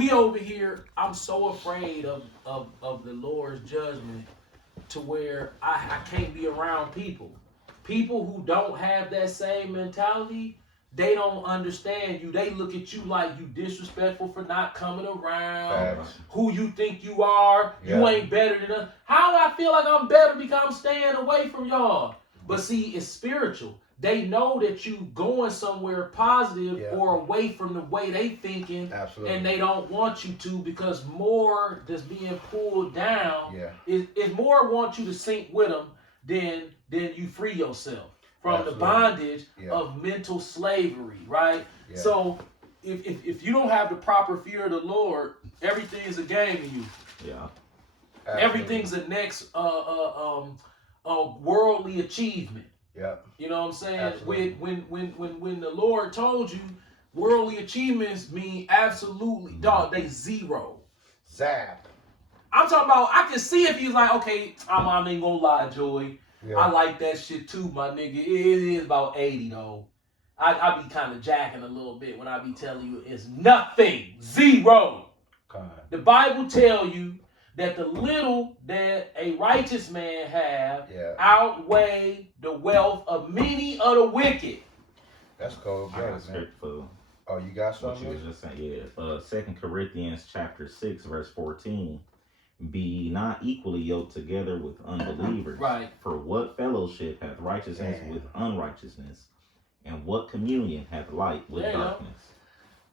we over here, I'm so afraid of the Lord's judgment to where I can't be around people. People who don't have that same mentality, they don't understand you. They look at you like you disrespectful for not coming around. Facts. Who you think you are. Yeah. You ain't better than us. How do I feel like I'm better because I'm staying away from y'all? But see, it's spiritual. They know that you going somewhere positive or away from the way they thinking. Absolutely. And they don't want you to because more that's being pulled down is more want you to sink with them than you free yourself from the bondage of mental slavery, right? Yeah. So if you don't have the proper fear of the Lord, everything is a game to you. Yeah. Absolutely. Everything's a next worldly achievement. Yeah. You know what I'm saying? Absolutely. When the Lord told you worldly achievements mean absolutely dog, they zero. Zap. I'm talking about I can see if he's like, okay, I ain't gonna lie, Joey. Yeah. I like that shit too, my nigga. It is about 80 though. I be kind of jacking a little bit when I be telling you it's nothing. Zero. God. The Bible tell you that the little that a righteous man have outweigh the wealth of many of the wicked. That's cold, bro. Oh, you got something? What you was just saying, yeah. 2 Corinthians chapter 6, verse 14. Be ye not equally yoked together with unbelievers. Right. For what fellowship hath righteousness with unrighteousness? And what communion hath light with darkness?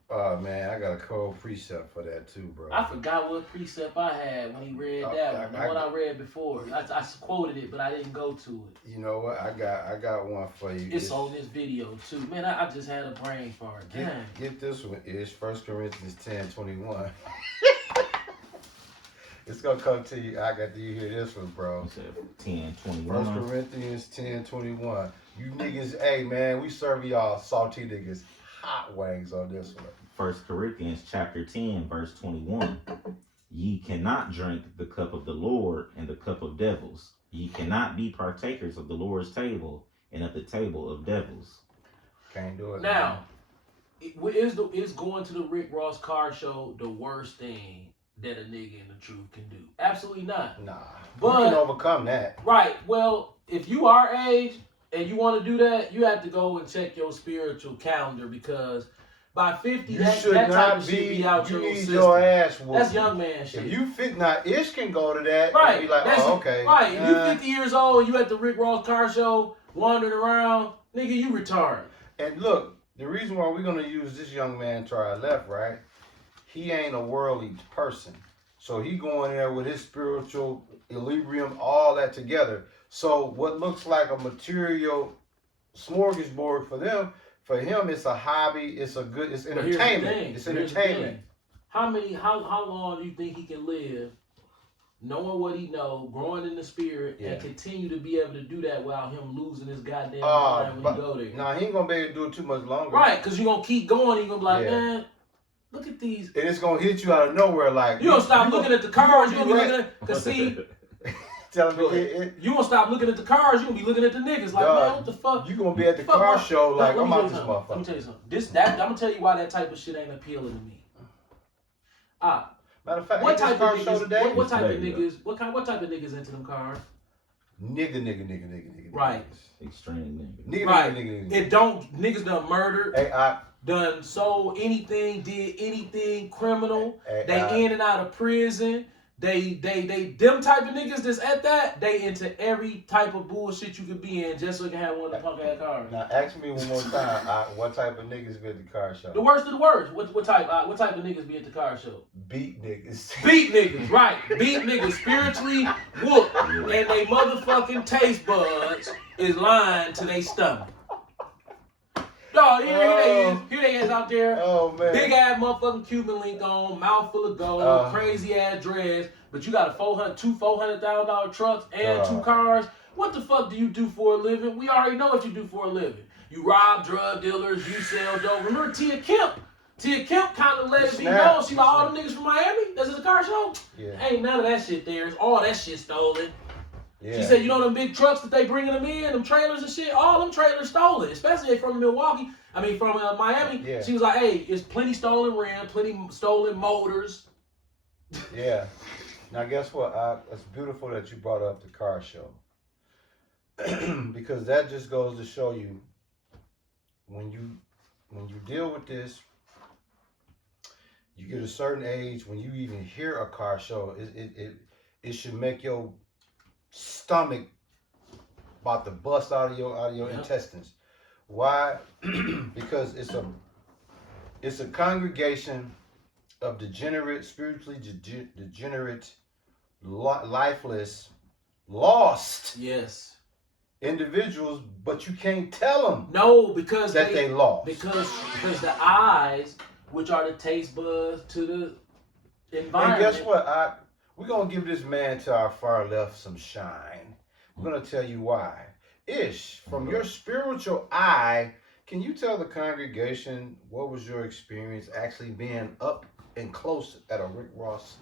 Oh, man, I got a cold precept for that too, bro. I forgot what precept I had when he read that one. The one I read before. I quoted it, but I didn't go to it. You know what? I got one for you. It's on this video too. Man, I just had a brain fart. Get this one. It's 1 Corinthians 10:21. It's gonna come to you. I got to hear this one, bro. 10:21. 1 Corinthians 10:21. You niggas, hey man, we serve y'all salty niggas hot wings on this one. 1 Corinthians chapter 10, verse 21. Ye cannot drink the cup of the Lord and the cup of devils. Ye cannot be partakers of the Lord's table and of the table of devils. Can't do it. Now, is going to the Rick Ross car show the worst thing that a nigga in the truth can do? Absolutely not. Nah. But you can overcome that. Right. Well, if you are age and you want to do that, you have to go and check your spiritual calendar because by 50, that type of shit be out your system. Your ass whooped. That's young man shit. If you fit, now Ish can go to that and be like, oh, okay. Right. If you 50 years old and you at the Rick Ross car show wandering around, nigga, you retarded. And look, the reason why we're going to use this young man to our left, right? He ain't a worldly person. So he going there with his spiritual equilibrium, all that together. So what looks like a material smorgasbord for them, for him, it's a hobby. It's entertainment. It's entertainment. How long do you think he can live, knowing what he know, growing in the spirit, and continue to be able to do that without him losing his goddamn mind when he go there? Nah, he ain't gonna be able to do it too much longer. Right, because you're gonna keep going. You're gonna be like, man, look at these. And it's gonna hit you out of nowhere, like you don't stop looking at the cars. You gonna be looking at, cause see. You gonna stop looking at the cars, you gonna be looking at the niggas like, man, what the fuck? You gonna be at the car show like, I'm out this motherfucker. Let me tell you something. I'm gonna tell you why that type of shit ain't appealing to me. Matter of fact, what type of niggas? Show today? What type of niggas? What type of niggas into them cars? Nigga. Right. Extreme nigga. Right. Nigga. It don't niggas done murdered. Hey, done sold anything, did anything criminal. Hey, they in and out of prison. They them type of niggas that's at that, they into every type of bullshit you could be in just so you can have one of the punk ass cars. Now ask me one more time, what type of niggas be at the car show? The worst of the worst. What type of niggas be at the car show? Beat niggas. Beat niggas, right. Beat niggas spiritually whooped. And they motherfucking taste buds is lying to their stomach. Dog, here they is out there. Oh, man. Big ass motherfucking Cuban link on, mouth full of gold, crazy ass dreads, but you got two $400,000 trucks and 2 cars. What the fuck do you do for a living? We already know what you do for a living. You rob drug dealers, you sell dope. Remember Tia Kemp? Tia Kemp kind of let it be known. She like, all them niggas from Miami? That's at the car show? Yeah. Ain't none of that shit there. All that shit stolen. Yeah. She said, you know them big trucks that they bringing them in, them trailers and shit. All them trailers stolen, especially if from Milwaukee. I mean, from Miami. Yeah. She was like, hey, it's plenty stolen rims, plenty stolen motors. Yeah. Now, guess what? It's beautiful that you brought up the car show. Because that just goes to show you when you deal with this, you get a certain age, when you even hear a car show, it should make your stomach about to bust out of your intestines. Why? Because it's a congregation of degenerate, spiritually degenerate, lifeless, lost individuals, but you can't tell them no, because they lost. Because the eyes, which are the taste buds to the environment. And guess what? We're gonna give this man to our far left some shine. We're gonna tell you why. Ish, from your spiritual eye, can you tell the congregation what was your experience actually being up and close at a Rick Ross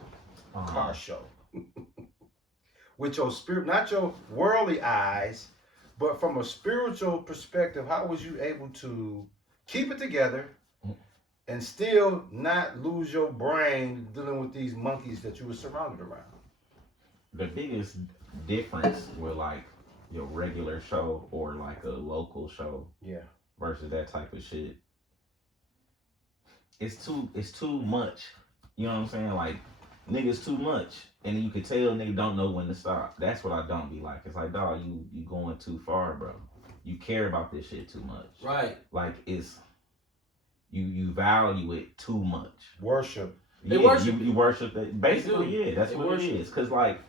car show? With your spirit, not your worldly eyes, but from a spiritual perspective, how was you able to keep it together and still not lose your brain dealing with these monkeys that you were surrounded around? The biggest difference with like your regular show or like a local show, versus that type of shit, it's too much. You know what I'm saying? Like, niggas too much, and you can tell niggas don't know when to stop. That's what I don't be like. It's like, dog, you going too far, bro. You care about this shit too much. Right. Like, it's you value it too much. Worship. Yeah, you worship it. Basically, yeah, that's they what worship. it is. Cause like,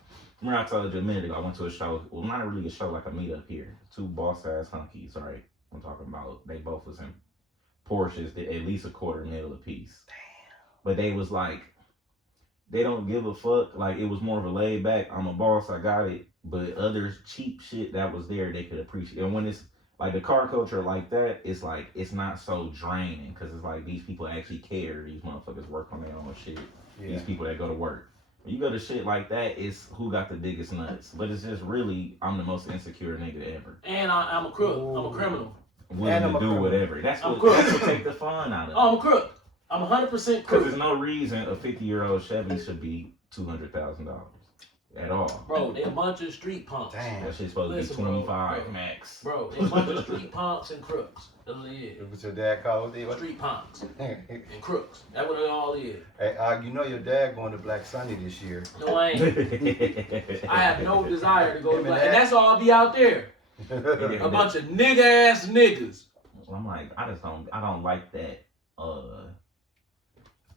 remember I told you a minute ago, I went to a show. Well, not really a show, like a meetup here. Two boss ass hunkies, right? I'm talking about. They both was in Porsches, at least $250,000 a piece. Damn. But they was like, they don't give a fuck. Like, it was more of a laid back, I'm a boss, I got it. But other cheap shit that was there, they could appreciate. And when it's like the car culture like that, it's like, it's not so draining. Cause it's like, these people actually care. These motherfuckers work on their own shit. Yeah. These people that go to work. When you go to shit like that, it's who got the biggest nuts. But it's just really, I'm the most insecure nigga ever. And I'm a crook. I'm a criminal. Willing to do whatever. That's what take the fun out of it. Oh, I'm a crook. I'm 100% crook. Because there's no reason a 50-year-old Chevy should be $200,000 at all. Bro, they're a bunch of street punks. Damn. That shit's supposed to be 25 max. Bro, they're a bunch of street punks and crooks. That's what it is. What's your dad called it? Street punks and crooks. That's what it all is. Hey, you know your dad going to Black Sunday this year. No, I ain't. I have no desire to go to Black. And that's all I'll be out there. A bunch of nigga-ass niggas. I'm like, I don't like that.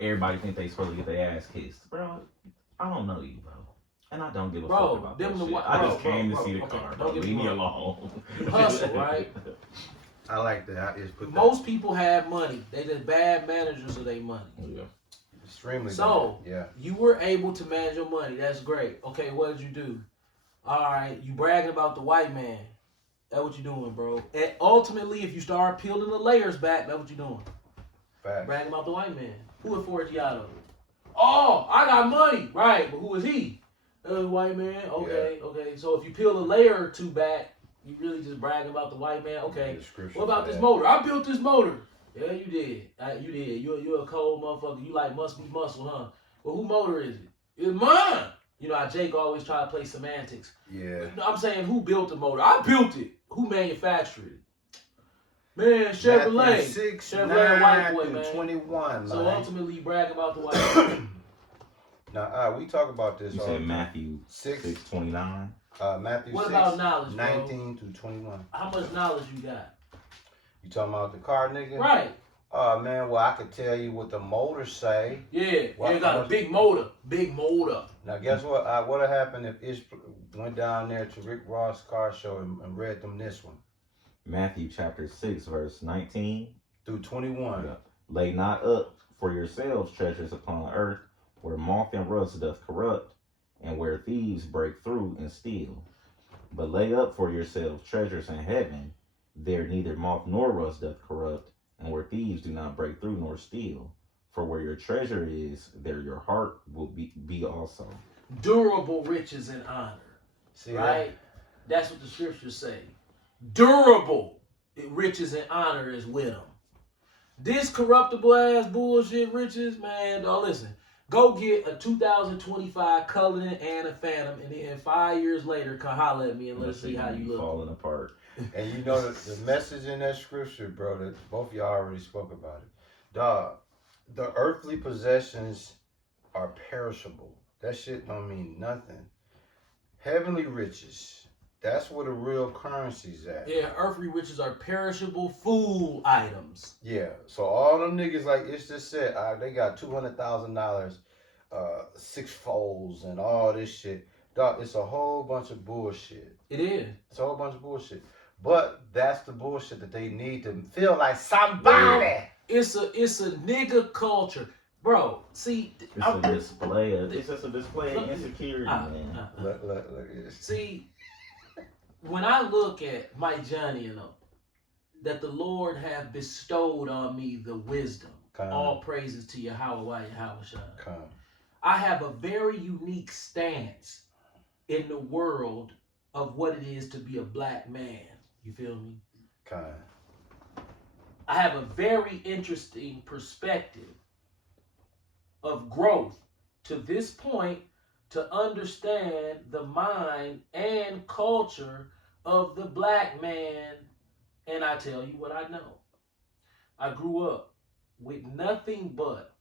Everybody think they supposed to get their ass kissed. Bro, I don't know you, bro. And I don't give a fuck about that shit. I just came to see the car, bro. Leave me alone. You hustle, right? I like that. Most people have money. They just bad managers of their money. Yeah. Extremely so, bad. Yeah. You were able to manage your money. That's great. Okay, what did you do? All right, you bragging about the white man. That's what you doing, bro. And ultimately, if you start peeling the layers back, that's what you doing. Fact. Bragging about the white man. Who is Forgiato? Oh, I got money. Right, but who is he? White man. Okay, okay. So if you peel a layer or two back, you really just bragging about the white man. Okay. What about this motor? I built this motor. Yeah, you did. You did. You're a cold motherfucker. You like must be muscle, huh? Well, who motor is it? It's mine. You know how Jake always try to play semantics. Yeah. I'm saying who built the motor? I built it. Who manufactured it? Man, Chevrolet. Chevrolet white boy, man. 21. So ultimately, you brag about the white man. Now, we talk about this. You said Matthew 6:29. Matthew what 6, about knowledge, 19 to 21. How much knowledge you got? You talking about the car, nigga? Right. Oh, man, well, I could tell you what the motors say. Yeah, you got a big motor. Big motor. Now, guess what? What would happen if Ish went down there to Rick Ross' car show and read them this one? Matthew chapter 6, verse 19 through 21. Yeah. Lay not up for yourselves treasures upon earth, where moth and rust doth corrupt, and where thieves break through and steal. But lay up for yourselves treasures in heaven, there neither moth nor rust doth corrupt, and where thieves do not break through nor steal. For where your treasure is, there your heart will be also. Durable riches and honor. See right? That's what the scriptures say. Durable, riches and honor is with them. This corruptible ass bullshit riches, man, dog, listen. Go get a 2025 Cullinan and a Phantom, and then 5 years later, come holler at me and let's see how you look. Falling apart. And you know the message in that scripture, bro, that both of y'all already spoke about it. Dog, the earthly possessions are perishable. That shit don't mean nothing. Heavenly riches, that's where the real currency's at. Yeah, earthly riches are perishable food items. Yeah, so all them niggas, like it's just said, they got $200,000, 6 folds and all this shit. Dog, it's a whole bunch of bullshit. It is. It's a whole bunch of bullshit. But that's the bullshit that they need to feel like somebody. It's a nigga culture. Bro, see, It's just a display of insecurity, man. Look. See, when I look at Mike Johnny and them, that the Lord have bestowed on me the wisdom. All praises to Yahweh Yahushua. I have a very unique stance in the world of what it is to be a black man. You feel me? I have a very interesting perspective of growth to this point to understand the mind and culture of the black man. And I tell you what I know. I grew up with nothing but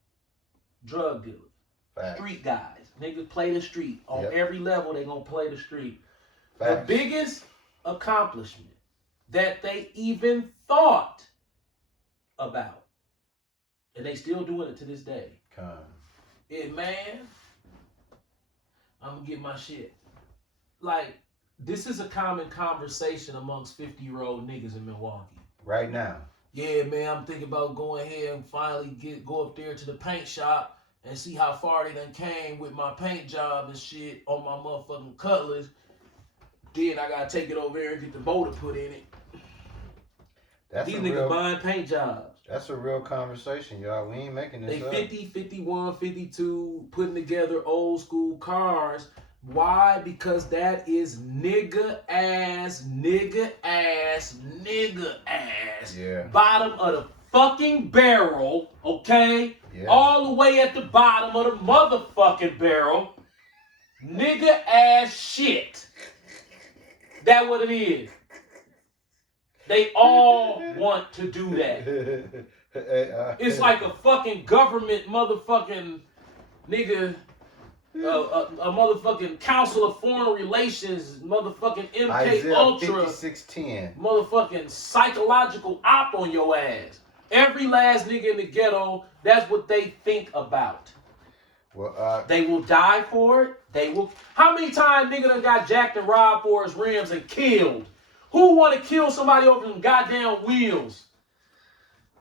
drug dealers, street guys. Niggas play the street. On every level, they gonna play the street. The biggest accomplishment that they even thought about, and they still doing it to this day. Man, I'm gonna get my shit. Like, this is a common conversation amongst 50-year-old niggas in Milwaukee. Right now. Yeah, man, I'm thinking about going ahead and finally go up there to the paint shop and see how far they done came with my paint job and shit on my motherfucking Cutlass. Then I gotta take it over there and get the motor put in it. These niggas buying paint jobs. That's a real conversation, y'all. We ain't making this up. They 50, 51, 52, putting together old school cars. Why? Because that is nigga ass. Yeah. Bottom of the fucking barrel, okay? Yeah. All the way at the bottom of the motherfucking barrel. Nigga ass shit. That what it is. They all want to do that. It's like a fucking government motherfucking nigga, a motherfucking Council of Foreign Relations, motherfucking MK Isaiah Ultra, 56:10. motherfucking psychological op on your ass. Every last nigga in the ghetto, that's what they think about. Well, they will die for it. They will. How many times nigga done got jacked and robbed for his rims and killed? Who want to kill somebody over them goddamn wheels?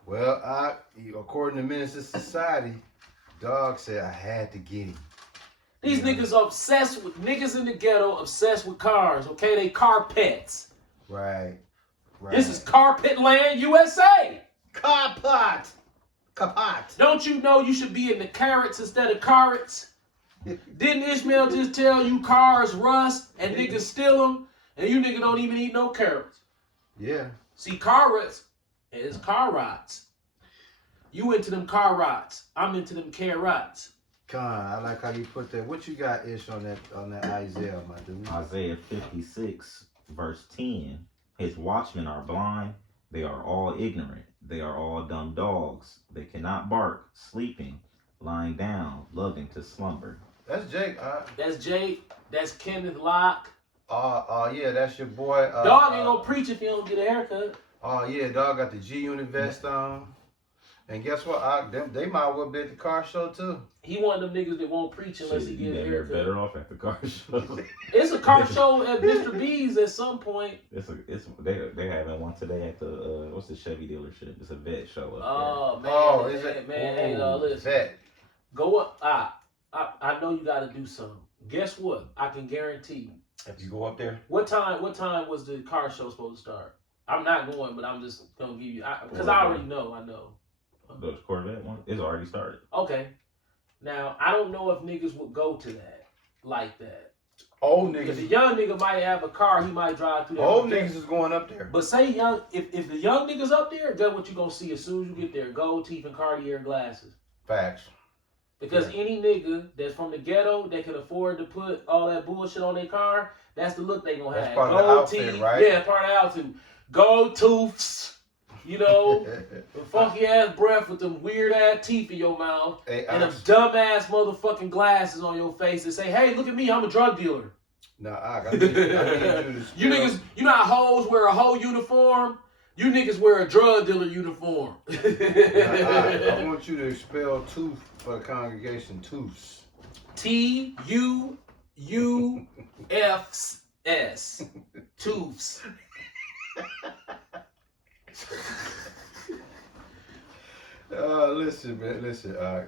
Well, according to Minister Society, Dog said I had to get him. These niggas obsessed with, niggas in the ghetto obsessed with cars, okay? They car pets. Right. This is Carpet Land, USA. Kaput. Don't you know you should be in the carrots instead of carrots? Didn't Ishmael just tell you cars rust and niggas steal them? And you nigga don't even eat no carrots. Yeah. See, carrots is car rots. You into them car rots. I'm into them carrots. I like how you put that. What you got, Ish, on that Isaiah, my dude? Isaiah 56, verse 10. His watchmen are blind. They are all ignorant. They are all dumb dogs. They cannot bark, sleeping, lying down, loving to slumber. That's Jake. That's Jake. That's Kenneth Locke. Yeah, that's your boy. Dog ain't gonna preach if you don't get a haircut. Yeah, Dog got the G-Unit vest on. And guess what? They might well be at the car show too. He one of them niggas that won't preach unless he get a haircut. Better off at the car show. It's a car show at Mr. B's at some point. They having one today at the what's the Chevy dealership? It's a vet show up Oh there. man, is it? Man, hey, listen. Vet. Go up. I know you got to do something. Guess what? I can guarantee you. If you go up there. What time was the car show supposed to start? I'm not going, but I'm just gonna give you because I already know. I know. The Corvette one, it's already started. Okay. Now I don't know if niggas would go to that like that. Old Because the niggas, young nigga might have a car, he might drive through there. old niggas is going up there. But say young, if the young niggas up there, guess what you gonna see as soon as you get there? Gold teeth and Cartier glasses. Facts. Because any nigga that's from the ghetto that can afford to put all that bullshit on their car, that's the look they gonna That's have. part of the Gold outfit, teeth, right? yeah, part of the outfit. Gold tooths, you know, the funky ass breath with them weird ass teeth in your mouth, Hey, and them dumb ass motherfucking glasses on your face and say, "Hey, look at me, I'm a drug dealer." Nah, I need you to You niggas, you know how hoes wear a whole uniform? You niggas wear a drug dealer uniform. I want you to spell tooth for the congregation. Tooths. T-U-U-F-S. Tooths. Listen, man. Listen. I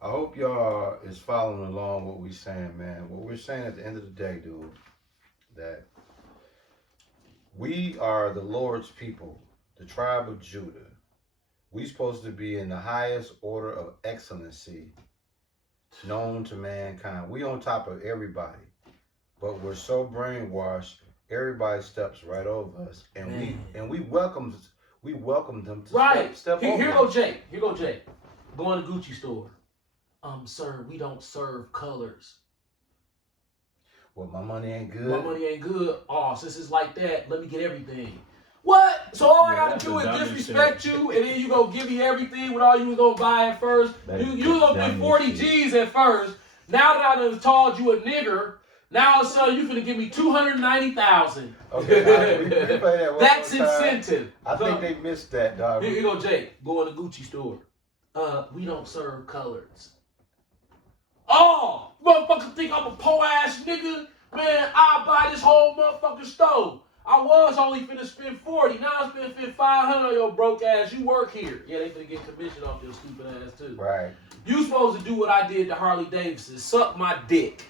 hope y'all is following along what we saying, man. What we're saying at the end of the day, dude, that we are the Lord's people, the tribe of Judah. We supposed to be in the highest order of excellency known to mankind. We on top of everybody, but we're so brainwashed. Everybody steps right over us, and we welcome them to step over. Here go Jake. Here go Jake. Go in the Gucci store. Sir, we don't serve colors. Well, my money ain't good. My money ain't good. Oh, since it's like that, let me get everything. What? So all I gotta do is disrespect you, and then you go give me everything with all you was gonna buy at first. You gonna pay 40 G's at first. Now that I done told you a nigger, now all of a sudden you finna give me 290,000. Okay, we play that one That's more time. incentive. I think they missed that, dog. Here you go, Jake. Go in the Gucci store. We don't serve colors. Oh, motherfucker think I'm a po ass nigga? Man, I'll buy this whole motherfucking store. I was only finna spend 40. Now I'm finna spend 500 on your broke ass. You work here. Yeah, they finna get commission off your stupid ass too. Right. You supposed to do what I did to Harley Davidson. Suck my dick.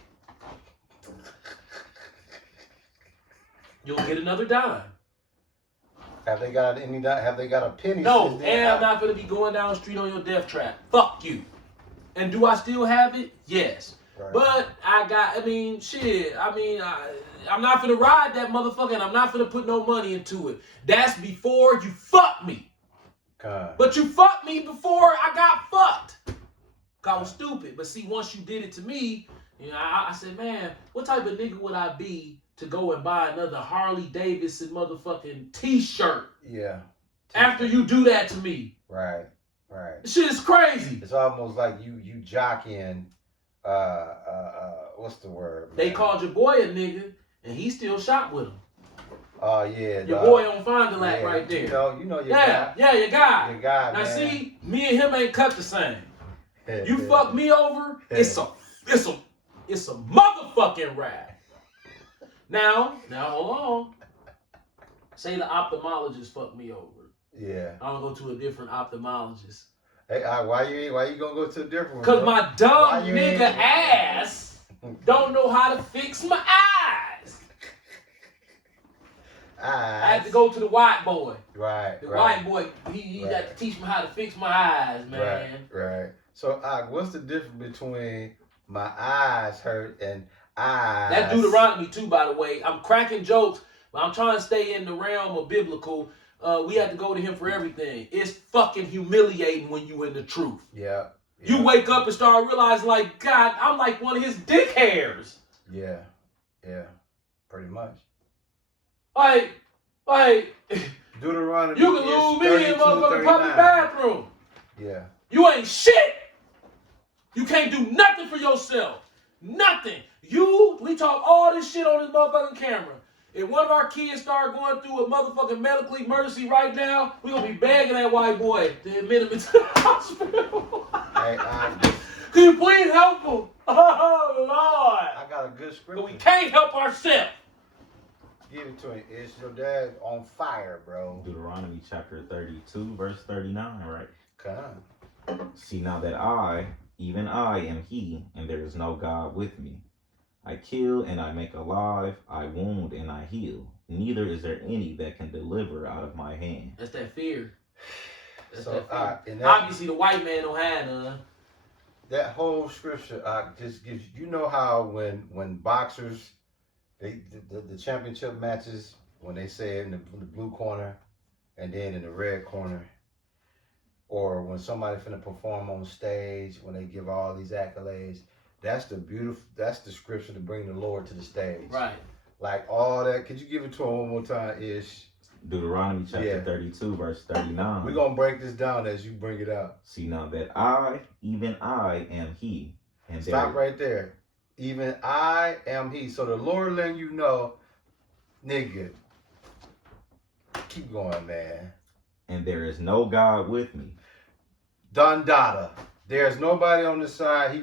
You'll get another dime. Have they got a penny? No, and I'm not gonna be going down the street on your death trap. Fuck you. And do I still have it? Yes. Right. But I'm not finna ride that motherfucker, and I'm not finna put no money into it. That's before you fuck me. God. But you fucked me before I got fucked. I was stupid. But see, once you did it to me, you know, I said, man, what type of nigga would I be to go and buy another Harley Davidson motherfucking t-shirt? Yeah. After you do that to me. Right. Right. This shit is crazy. It's almost like you jockeying. What's the word? Man? They called your boy a nigga, and he still shot with him. Oh yeah. Your boy on Fond du Lac right there. You know your guy. Yeah, your guy. Your guy, now man. see, me and him ain't cut the same. You fuck me over, it's a motherfucking rap. Now hold on. Say the ophthalmologist fucked me over. Yeah. I'm gonna go to a different ophthalmologist. Hey, why you gonna go to a different one? Cause my dumb you nigga ass don't know how to fix my eyes. I had to go to the white boy. Right. The white boy, he got to teach me how to fix my eyes, man. Right. So, what's the difference between my eyes hurt and eyes? That's Deuteronomy too, by the way. I'm cracking jokes, but I'm trying to stay in the realm of biblical. We have to go to him for everything. It's fucking humiliating when you in the truth. Yeah. You wake up and start realizing, like, God, I'm like one of his dick hairs. Yeah. Yeah. Pretty much. Like, Deuteronomy. you can lose me in motherfucking public bathroom. Yeah. You ain't shit. You can't do nothing for yourself. Nothing. We talk all this shit on this motherfucking camera. If one of our kids start going through a motherfucking medical emergency right now, we're going to be begging that white boy to admit him into the hospital. Hey, can you please help him? Oh, Lord. I got a good scripture. But we can't help ourselves. Give it to him. It's your dad on fire, bro. Deuteronomy chapter 32, verse 39, right? Come. See now that I, even I, am he, and there is no God with me. I kill and I make alive, I wound and I heal. Neither is there any that can deliver out of my hand. That's that fear. That's So, that fear. and Obviously, the white man don't have none. that whole scripture just gives you know how when boxers the championship matches when they say in the blue corner and then in the red corner, or when somebody finna perform on stage when they give all these accolades, that's the scripture to bring the Lord to the stage. Right. Like all that. Could you give it to him one more time, Ish? Deuteronomy chapter 32, verse 39. We're going to break this down as you bring it out. See now that I, even I, am he. And Stop right there. Even I am he. So the Lord letting you know, nigga, keep going, man. And there is no God with me. Don Dada. There's nobody on the side.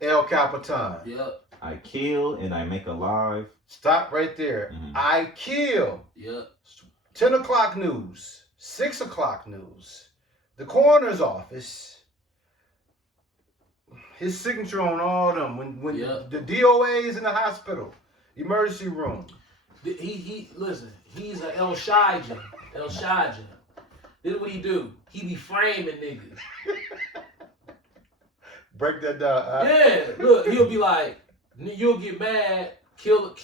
El Capitan. Yep. I kill and I make alive. Stop right there. Mhm. I kill. Yep. 10 o'clock news. 6 o'clock news. The coroner's office. His signature on all of them. When the DOA is in the hospital. Emergency room. Listen, he's an El Shajan. El Shajan. This is what he do. He be framing niggas. Break that down. Yeah, look, he'll be like, you'll get mad, kill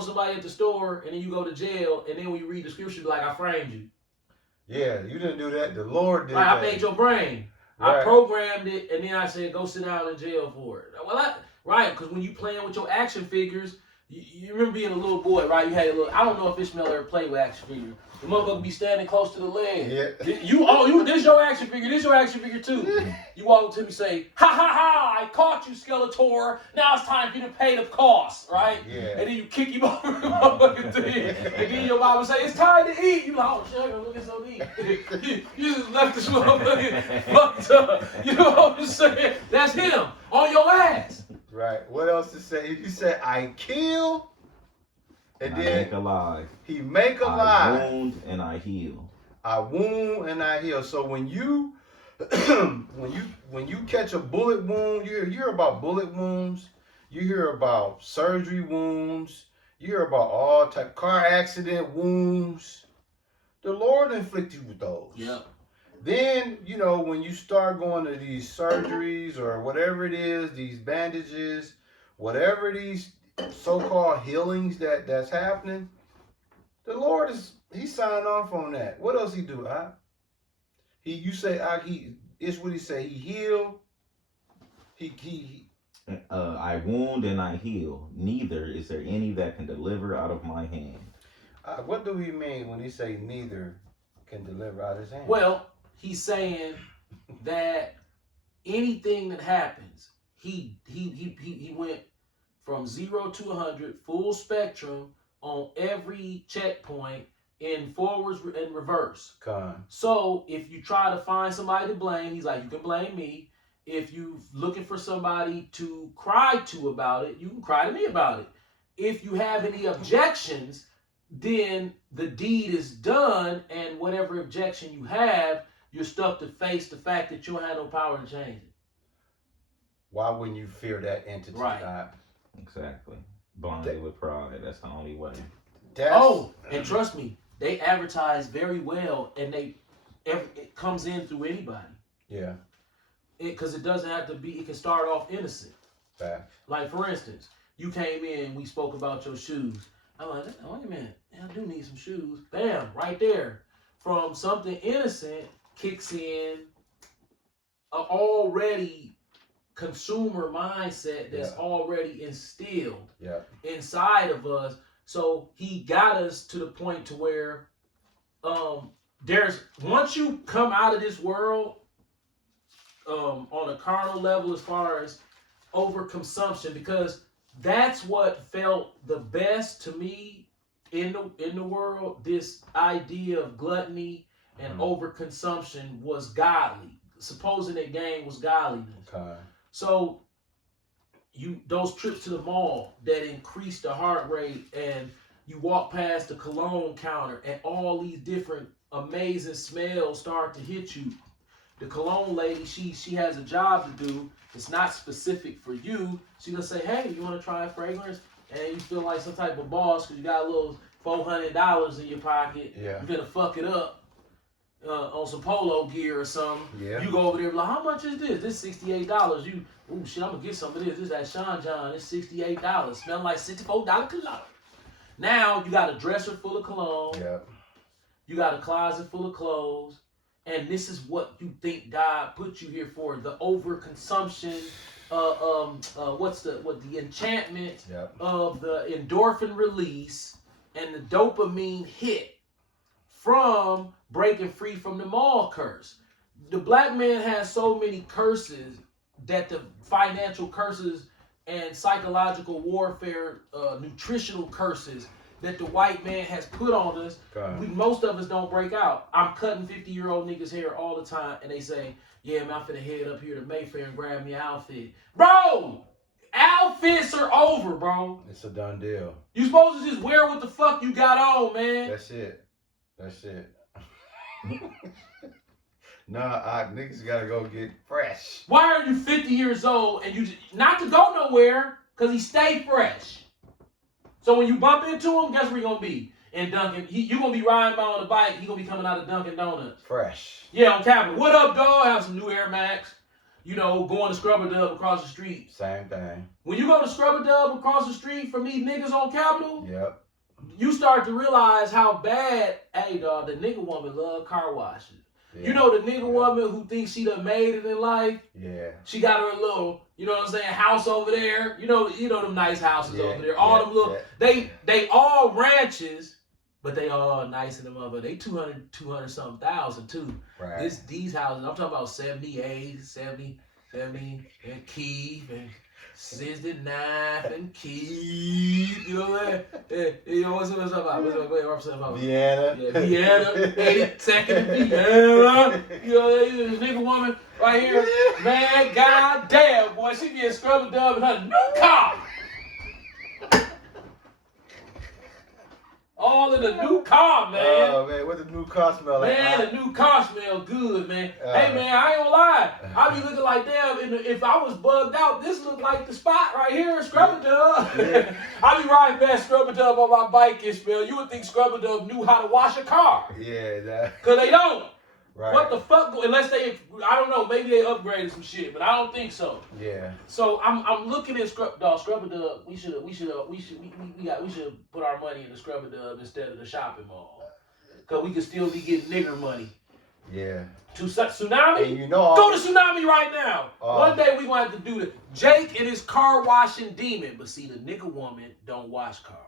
somebody at the store, and then you go to jail, and then when you read the scripture, be like, I framed you. Yeah, you didn't do that. The Lord did Like, that. I made your brain. Right. I programmed it, and then I said, go sit down in jail for it. Well, right, because when you playing with your action figures, you remember being a little boy, right? You had a little, I don't know if Ishmael ever played with action figures. The motherfucker be standing close to the leg. Yeah. This your action figure. This your action figure too. You walk up to me and say, ha ha ha, I caught you, Skeletor. Now it's time for you to pay the cost, right? Yeah. And then you kick him over the motherfucking thing. And then your mom would say, it's time to eat. You like, oh shit, I'm looking so neat. you just left this motherfucker fucked up. You know what I'm saying? That's him on your ass. Right. What else to say? You said I kill, and I then make alive. he make alive. I wound and I heal. I wound and I heal. So when you when you catch a bullet wound, you hear about bullet wounds, you hear about surgery wounds, you hear about all type car accident wounds. The Lord inflict you with those. Yep. Then, you know, when you start going to these surgeries or whatever it is, these bandages, whatever these so-called healings that's happening, the Lord he signed off on that. What else he do? It's what he say. He heal. I wound and I heal. Neither is there any that can deliver out of my hand. What do he mean when he say neither can deliver out of his hand? Well, he's saying that anything that happens, he went from 0 to 100, full spectrum on every checkpoint in forwards and reverse. So if you try to find somebody to blame, he's like, you can blame me. If you looking for somebody to cry to about it, you can cry to me about it. If you have any objections, then the deed is done, and whatever objection you have, you're stuck to face the fact that you don't have no power to change it. Why wouldn't you fear that entity? Right. Exactly. Blinded with pride. That's the only way. And trust me, they advertise very well, and it comes in through anybody. Yeah. Because it doesn't have to be. It can start off innocent. Fact. Like for instance, you came in, we spoke about your shoes. I'm like, oh, wait a minute, I do need some shoes. Bam, right there. From something innocent kicks in a already consumer mindset that's already instilled inside of us. So he got us to the point to where once you come out of this world on a carnal level as far as overconsumption, because that's what felt the best to me in the world. This idea of gluttony and overconsumption was godly. Supposing that game was godliness. Okay. So those trips to the mall that increase the heart rate, and you walk past the cologne counter and all these different amazing smells start to hit you. The cologne lady, she has a job to do. It's not specific for you. She's gonna say, hey, you wanna try a fragrance? And you feel like some type of boss because you got a little $400 in your pocket. Yeah. You're gonna fuck it up. on some polo gear or something. Yeah. You go over there like, how much is this? This $68. You, ooh shit, I'm gonna get some of this. This that Sean John. It's $68. Smelling like $64 cologne. Now you got a dresser full of cologne. Yeah. You got a closet full of clothes. And this is what you think God put you here for: the overconsumption, the enchantment Yep. of the endorphin release and the dopamine hit from breaking free from the mall curse. The black man has so many curses that the financial curses and psychological warfare, nutritional curses that the white man has put on us, most of us don't break out. I'm cutting 50-year-old niggas hair all the time, and they say, yeah, man, I'm finna head up here to Mayfair and grab me an outfit. Bro, outfits are over, bro. It's a done deal. You supposed to just wear what the fuck you got on, man. That's it. Nah, niggas gotta go get fresh. Why are you 50 years old and you just, not to go nowhere, because he stay fresh. So when you bump into him, guess where you gonna be? In Dunkin'. You gonna be riding by on the bike. He gonna be coming out of Dunkin' Donuts. Fresh. Yeah, on Capitol. What up, dog? Have some new Air Max. You know, going to Scrubber Dub across the street. Same thing. When you go to Scrubber Dub across the street from these niggas on Capitol, Yep. you start to realize how bad, hey, dog, the nigga woman love car washes. Yeah. You know the nigga woman who thinks she done made it in life? Yeah. She got her little, you know what I'm saying, house over there. You know them nice houses over there. All them little, they all ranches, but they all nice in them mother. They 200 something thousand too. Right. These houses, I'm talking about 78, 70, and Keith and 69 and Keith. You know what I'm saying? You know what's up about? What's up about? Vienna. Yeah, Vienna, 82nd Vienna. You know, this nigga woman right here, man, goddamn, boy, she getting scrubbed up in her new car. All in the new car, man. Oh, man, what the new car smell like? Man, the new car smell good, man. Hey, man, I ain't gonna lie. I be looking like, damn, if I was bugged out, this look like the spot right here, Scrubber Dub. Yeah. I be riding past Scrubber Dub on my bike and smell. You would think Scrubber Dub knew how to wash a car. Yeah, that. Because they don't. Right. What the fuck? Unless they, I don't know, maybe they upgraded some shit, but I don't think so. Yeah. So I'm looking at Scrubber Dub. We should put our money in the Scrubber Dub instead of the shopping mall, cause we could still be getting nigger money. Yeah. To Tsunami, and you know, go to Tsunami right now. One day we gonna have to do the Jake and his car washing demon, but see the nigga woman don't wash cars.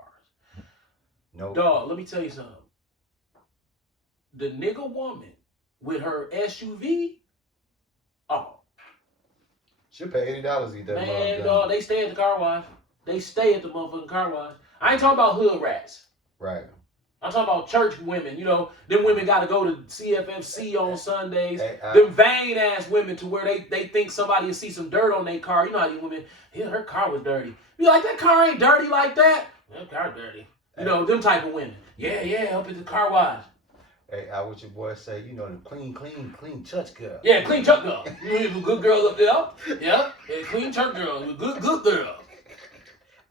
No. Dog, let me tell you something. The nigga woman with her SUV, oh. She'll pay $80 to get that Man, motherfucker. dog, they stay at the car wash. They stay at the motherfucking car wash. I ain't talking about hood rats. Right. I'm talking about church women. You know, them women got to go to CFFC on Sundays. Hey, them vain ass women to where they think somebody will see some dirt on their car. You know how these women, yeah, her car was dirty. Be like, that car ain't dirty like that. That car dirty. You know, them type of women. Yeah, up at the car wash. Hey, what your boy say? You know, the clean church girl. Yeah, clean church girl. You have a good girl up there. Yeah, clean church girl. Good girl.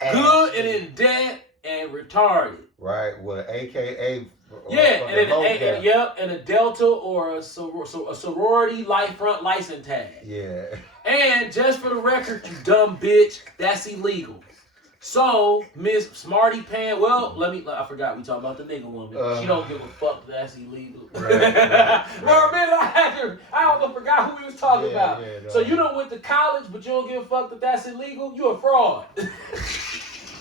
Good and in debt and retarded. Right, with an AKA. Yeah, and a Delta or a sorority life front license tag. Yeah. And just for the record, you dumb bitch, that's illegal. So, Miss Smarty Pan, I forgot we talking about the nigga woman. She don't give a fuck, that's illegal. Right. I forgot who we was talking about. Yeah, so you done went to college, but you don't give a fuck that that's illegal? You a fraud.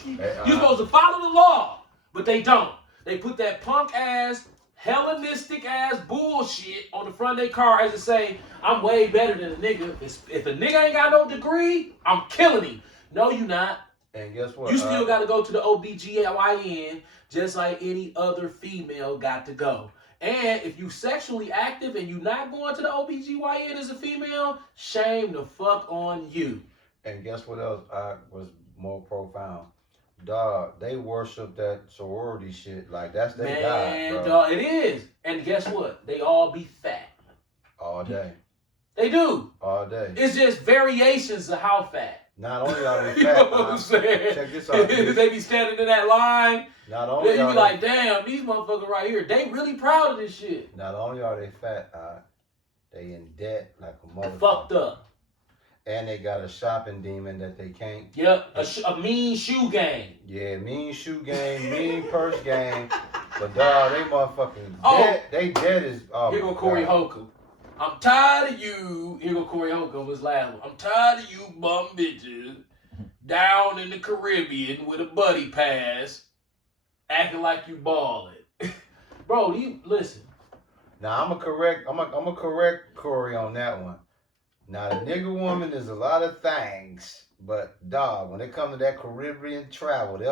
You supposed to follow the law, but they don't. They put that punk ass, Hellenistic ass bullshit on the front of their car as to say, I'm way better than a nigga. If a nigga ain't got no degree, I'm killing him. No, you not. And guess what? You still got to go to the OBGYN just like any other female got to go. And if you sexually active and you not going to the OBGYN as a female, shame the fuck on you. And guess what else was more profound? Dog, they worship that sorority shit like that's their God, bro. Dog, it is. And guess what? They all be fat. All day. They do. All day. It's just variations of how fat. Not only are they You know fat, what I'm saying? check this out. They be standing in that line. Not Then only you are be like, damn, these motherfuckers right here, they really proud of this shit. not only are they fat, they in debt like a motherfucker. Fucked up. And they got a shopping demon that they can't. Yep, a mean shoe gang. Yeah, mean shoe game, mean purse game. But dog, they motherfucking Oh. dead. They dead as Here go Corey Holcomb. I'm tired of you. Here go Corey Holcomb was last one. I'm tired of you bum bitches down in the Caribbean with a buddy pass, acting like you balling. Bro, you listen. Now I'm gonna correct Corey on that one. Now the nigga woman is a lot of things, but dog, when they come to that Caribbean travel, they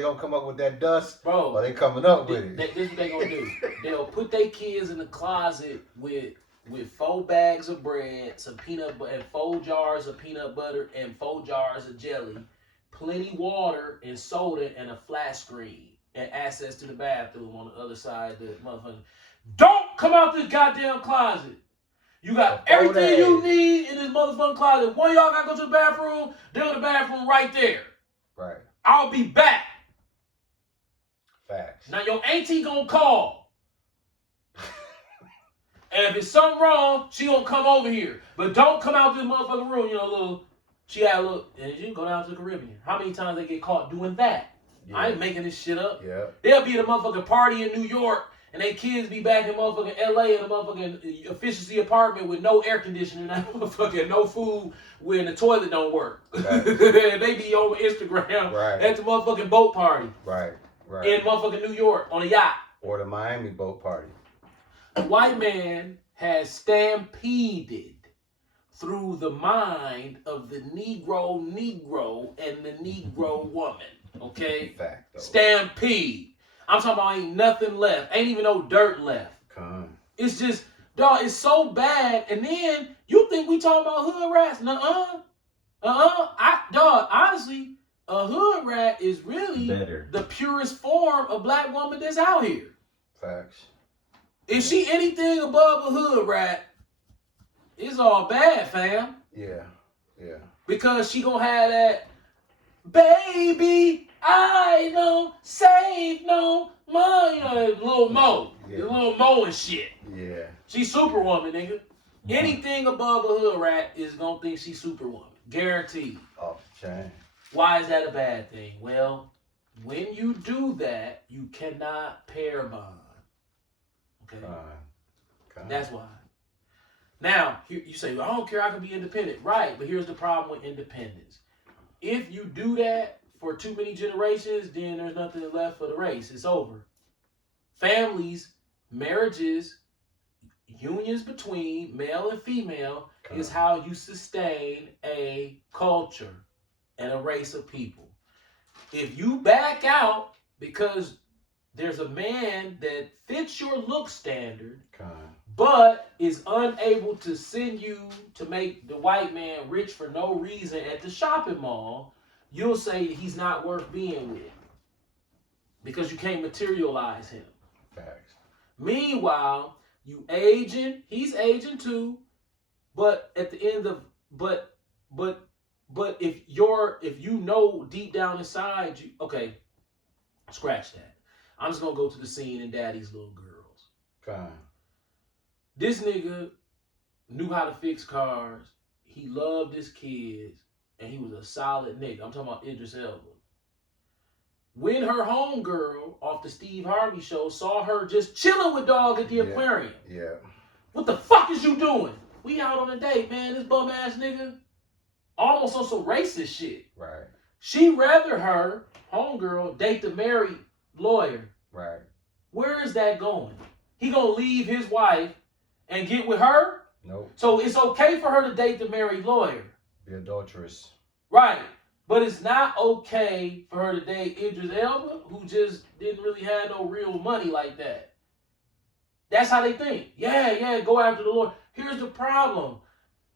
gonna come up with that dust, Bro, or they coming up with it. This is what they gonna do. They'll put their kids in the closet with 4 bags of bread, some peanut butter, and 4 jars of peanut butter, and 4 jars of jelly, plenty water and soda, and a flat screen, and access to the bathroom on the other side of the motherfucker. Don't come out this goddamn closet. You got everything you need in this motherfucking closet. One of y'all gotta go to the bathroom, they're in the bathroom right there. Right. I'll be back. Facts. Now your auntie gonna call. And if it's something wrong, she gonna come over here. But don't come out this motherfucking room, she had a little, and you go down to the Caribbean. How many times they get caught doing that? Yeah. I ain't making this shit up. Yeah. They'll be at a motherfucking party in New York, and they kids be back in motherfucking LA in a motherfucking efficiency apartment with no air conditioning, motherfucking no food, when the toilet don't work. Right. They be over Instagram Right. at the motherfucking boat party Right. Right. in motherfucking New York on a yacht. Or the Miami boat party. The white man has stampeded through the mind of the Negro and the Negro woman. Okay? Fact though. Stampede. I'm talking about ain't nothing left. Ain't even no dirt left. Come. It's just, dog, it's so bad. And then you think we talking about hood rats? Nuh-uh. Dog, honestly, a hood rat is really Better. the purest form of black woman that's out here. Facts. If she anything above a hood rat, it's all bad, fam. Yeah. Yeah. Because she gonna have that, baby, I don't save no money. Little Mo. Yeah. Little Mo and shit. Yeah. She's Superwoman, nigga. Anything above a hood rat is gonna think she's Superwoman. Guaranteed. Off the chain. Why is that a bad thing? Well, when you do that, you cannot pair bond. Okay? Come. That's why. Now, you say, well, I don't care, I can be independent. Right, but here's the problem with independence. If you do that for too many generations, then there's nothing left for the race. It's over. Families, marriages, unions between male and female is how you sustain a culture and a race of people. If you back out because there's a man that fits your look standard, but is unable to send you to make the white man rich for no reason at the shopping mall, you'll say he's not worth being with because you can't materialize him. Facts. Meanwhile, you aging, he's aging too, but at the end of but if you know deep down inside you, okay, scratch that. I'm just gonna go to the scene in Daddy's Little Girls. Come. This nigga knew how to fix cars. He loved his kids, and he was a solid nigga. I'm talking about Idris Elba. When her homegirl off the Steve Harvey show saw her just chilling with dog at the aquarium. Yeah. What the fuck is you doing? We out on a date, man. This bum ass nigga. Almost on some racist shit. Right. She rather her homegirl date the married lawyer. Right. Where is that going? He gonna leave his wife and get with her? Nope. So it's okay for her to date the married lawyer. Be adulterous. Right. But it's not okay for her to date Idris Elba, who just didn't really have no real money like that. That's how they think. Yeah, go after the Lord. Here's the problem.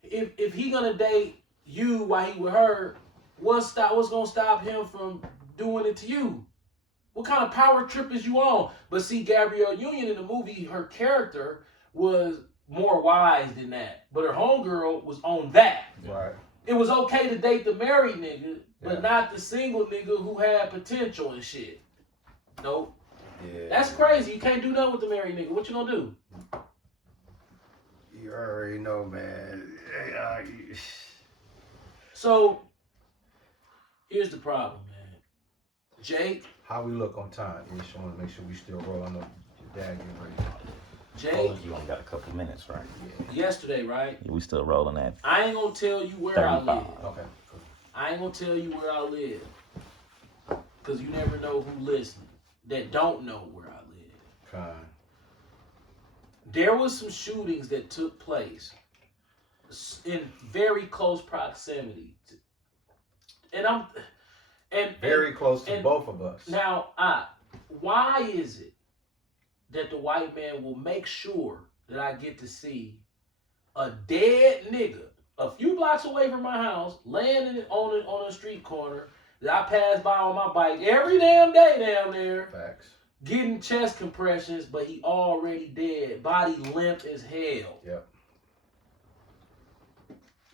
If he gonna date you while he with her, what's gonna stop him from doing it to you? What kind of power trip is you on? But see, Gabrielle Union in the movie, her character was more wise than that. But her homegirl was on that. Right. it was okay to date the married nigga, but Yeah. not the single nigga who had potential and shit. Nope. Yeah. That's crazy. You can't do nothing with the married nigga. What you gonna do? You already know, man. So, here's the problem, man. Jake. How we look on time? We just want to make sure we still rolling up. Your dad getting ready. Jake. You only got a couple minutes, right? Yesterday, right? Yeah, we still rolling that. I ain't gonna tell you where I 35. live. Okay. Cool. I ain't gonna tell you where I live. Because you never know who listening that don't know where I live. Fine. There was some shootings that took place in very close proximity. Very close to and both of us. Now, why is it that the white man will make sure that I get to see a dead nigga a few blocks away from my house, laying on a street corner that I pass by on my bike every damn day down there, Facts. getting chest compressions, but he already dead, body limp as hell. Yep.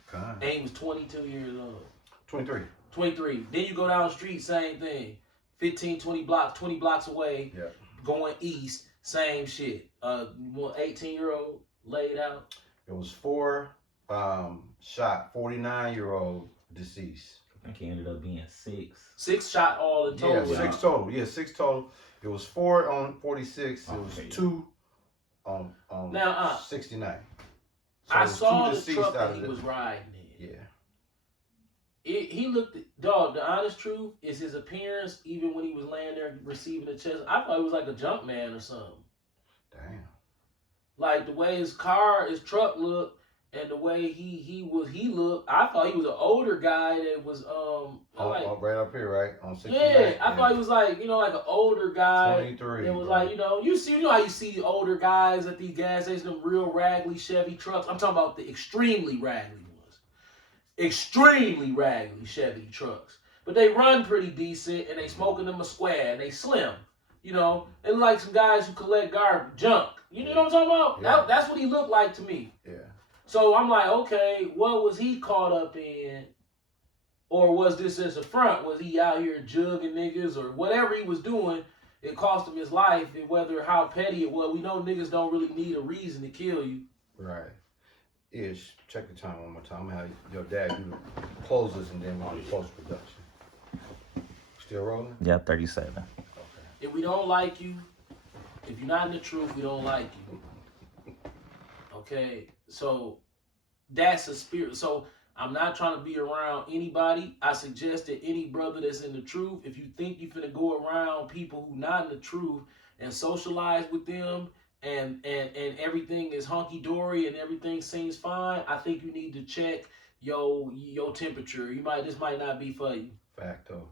Fine. And he was 22 years old. 23. 23. Then you go down the street, same thing. 15, 20 blocks away, Yep. going east, same shit. 18-year-old laid out. It was 4 shot, 49-year-old deceased. I think he ended up being 6. 6 shot all in total. Yeah, 6 total. Yeah, 6 total. It was 4 on 46. It was Okay. 2 on Now, 69. So I it was saw 2 the deceased truck out that of he it. was riding in. Yeah. He looked, dog, the honest truth is his appearance, even when he was laying there receiving the chest, I thought he was like a junk man or something. Damn. Like the way his truck looked, and the way he looked, I thought he was an older guy that was Right up here, right? On 69. yeah, I thought he was like, like an older guy. 23. It was bro. like, you know how you see older guys at these gas stations, them real raggedy Chevy trucks. I'm talking about the extremely raggedy ones. Extremely raggedy Chevy trucks. But they run pretty decent, and they smoking them a square, and they slim. They look like some guys who collect garbage, junk. You know what I'm talking about? Yeah. That's what he looked like to me. Yeah. So I'm like, okay, what was he caught up in? Or was this as a front? Was he out here jugging niggas or whatever he was doing? It cost him his life, and whether how petty it was. We know niggas don't really need a reason to kill you. Right. Ish, check the time one more time. I'm gonna have your dad do the closes and then we'll do post-production. Still rolling? Yeah, 37. Okay. If we don't like you, if you're not in the truth, we don't like you. Okay? So that's a spirit. So I'm not trying to be around anybody. I suggest that any brother that's in the truth, if you think you're finna go around people who not in the truth and socialize with them and everything is hunky-dory and everything seems fine, I think you need to check your temperature. This might not be for you. Facto.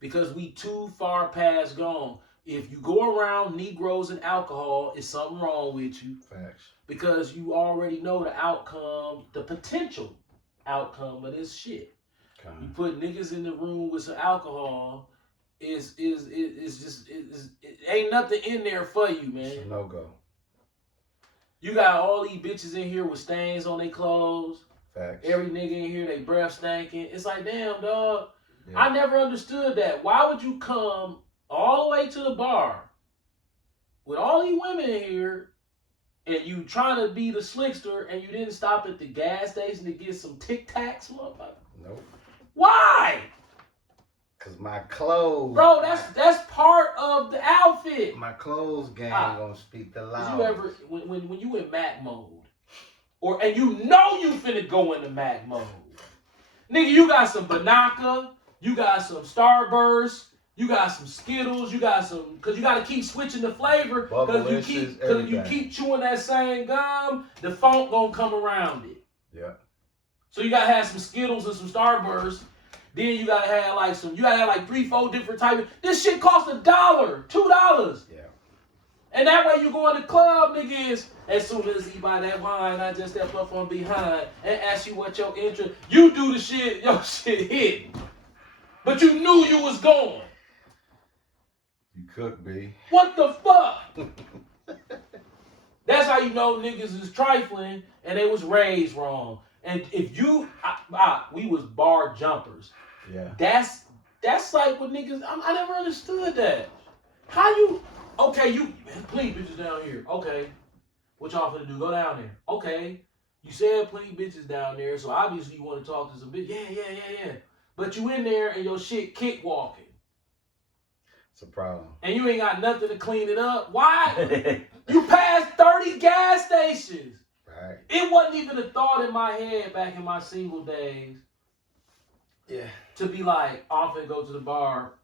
Because we too far past gone. If you go around Negroes and alcohol, it's something wrong with you. Facts. Because you already know the outcome, the potential outcome of this shit. You put niggas in the room with some alcohol, it ain't nothing in there for you, man. It's a no-go. You got all these bitches in here with stains on their clothes. Facts. Every nigga in here, they breath stinking. It's like, damn, dog. Yeah. I never understood that. Why would you come all the way to the bar with all these women in here and you trying to be the slickster and you didn't stop at the gas station to get some Tic Tacs, motherfucker? Nope. Why? Cause my clothes. Bro, that's part of the outfit. My clothes game gonna speak the loud. You ever when you in Mac mode, and you know you finna go into Mac mode, nigga, you got some Banaka, you got some Starburst, you got some Skittles, you got some, cause you gotta keep switching the flavor, cause you keep chewing that same gum, the funk gonna come around it. Yeah. So you gotta have some Skittles and some Starburst. Then you gotta have like 3-4 different types. This shit costs $1, $2. Yeah. And that way you go in the club, niggas. As soon as he buy that wine, I just step up from behind and ask you what your interest. You do the shit, your shit hit. But you knew you was going. You could be. What the fuck? That's how you know niggas is trifling and they was raised wrong. And if you, we was bar jumpers. Yeah. That's like what niggas. I never understood that. How you? Okay, you please bitches down here. Okay, what y'all finna do? Go down there. Okay, you said please bitches down there, so obviously you want to talk to some bitch. Yeah. But you in there and your shit kick walking. It's a problem. And you ain't got nothing to clean it up. Why? You passed 30 gas stations. Right. It wasn't even a thought in my head back in my single days. Yeah. To be like, I'm finna go to the bar.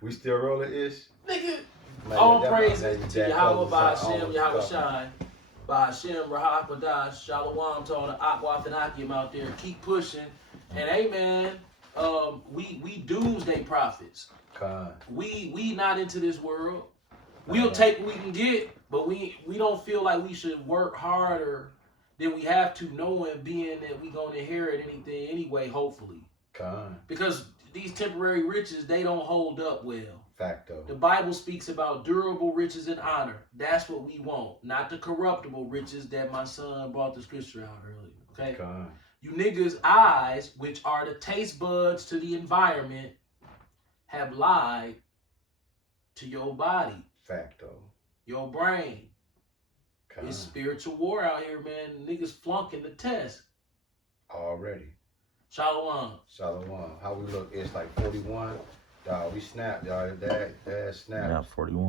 We still rolling ish? Nigga, all praises to Yahweh Ba'Hashem, Yahweh Shai. Shai. Ba'Hashem, Rahapadash, Shalom to all the Akwaf and Akim out there. Keep pushing. And hey man, we doomsday prophets. Con. We not into this world. We'll take what we can get, but we don't feel like we should work harder than we have to, knowing being that we gonna inherit anything anyway, hopefully. Con. Because these temporary riches, they don't hold up well. Facto. The Bible speaks about durable riches and honor. That's what we want, not the corruptible riches that my son brought the scripture out earlier. Okay? Con. You niggas' eyes, which are the taste buds to the environment, have lied to your body, Facto. your brain. Con. It's spiritual war out here, man. Niggas flunking the test. Already. Shalom. Shalom. How we look? It's like 41. Dog, we snapped, y'all. Dad snapped. Yeah, 41.